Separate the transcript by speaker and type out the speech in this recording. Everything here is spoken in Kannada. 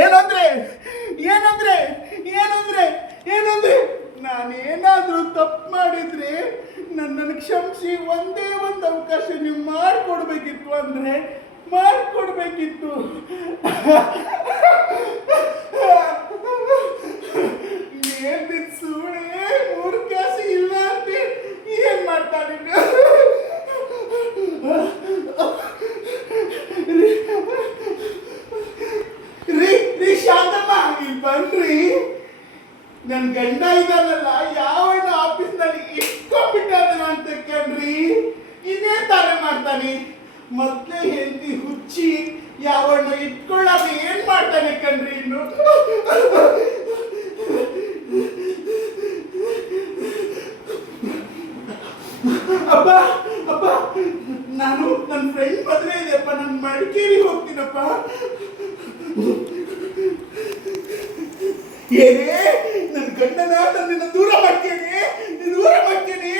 Speaker 1: ಏನಂದ್ರೆ? ಏನಂದ್ರೆ? ಏನಂದ್ರೆ? ಏನಂದ್ರೆ? ನಾನೇನಾದರೂ ತಪ್ಪು ಮಾಡಿದ್ರೆ ನನ್ನನ್ನು ಕ್ಷಮಿಸಿ ಒಂದೇ ಒಂದು ಅವಕಾಶ ನೀವು ಮಾಡಿಕೊಡ್ಬೇಕಿತ್ತು ಅಂದ್ರೆ ಮಾಡಿಕೊಡ್ಬೇಕಿತ್ತು. ಸುಣೆ ಮೂರು ಕಾಸು ಇಲ್ಲ ಅಂತ ಏನು ಮಾಡ್ತಾನೆ ಇಲ್ಲಿ ನನ್ನ ನನ್ ಗಂಡ ಇದ್ದಾನಲ್ಲ ಯಾವಣ್ಣ ಆಫೀಸ್ನಲ್ಲಿ ಇಟ್ಕೊಂಡ್ಬಿಟ್ಟಾನ ಅಂತ ಕಣ್ರಿ ಇದೇ ತಾನೇ ಮಾಡ್ತಾನೆ. ಮತ್ತೆ ಹೆಂಡತಿ ಹುಚ್ಚಿ ಯಾವಣ್ಣ ಇಟ್ಕೊಳ್ಳೋದು ಏನ್ ಮಾಡ್ತಾನೆ ಕಣ್ರಿ ಇನ್ನು? ಅಪ್ಪ ಅಪ್ಪ, ನಾನು ನನ್ನ ಫ್ರೆಂಡ್ ಮದುವೆ ಇದೆಯಪ್ಪ ನಾನು ಮಡಿಕೇರಿ ಹೋಗ್ತೀನಪ್ಪ. ಏನೇ ನನ್ನ ಗಂಡನ ನನ್ನನ್ನು ದೂರ ಮಾಡ್ತೇನೆ ದೂರ ಮಾಡ್ತೇನೆ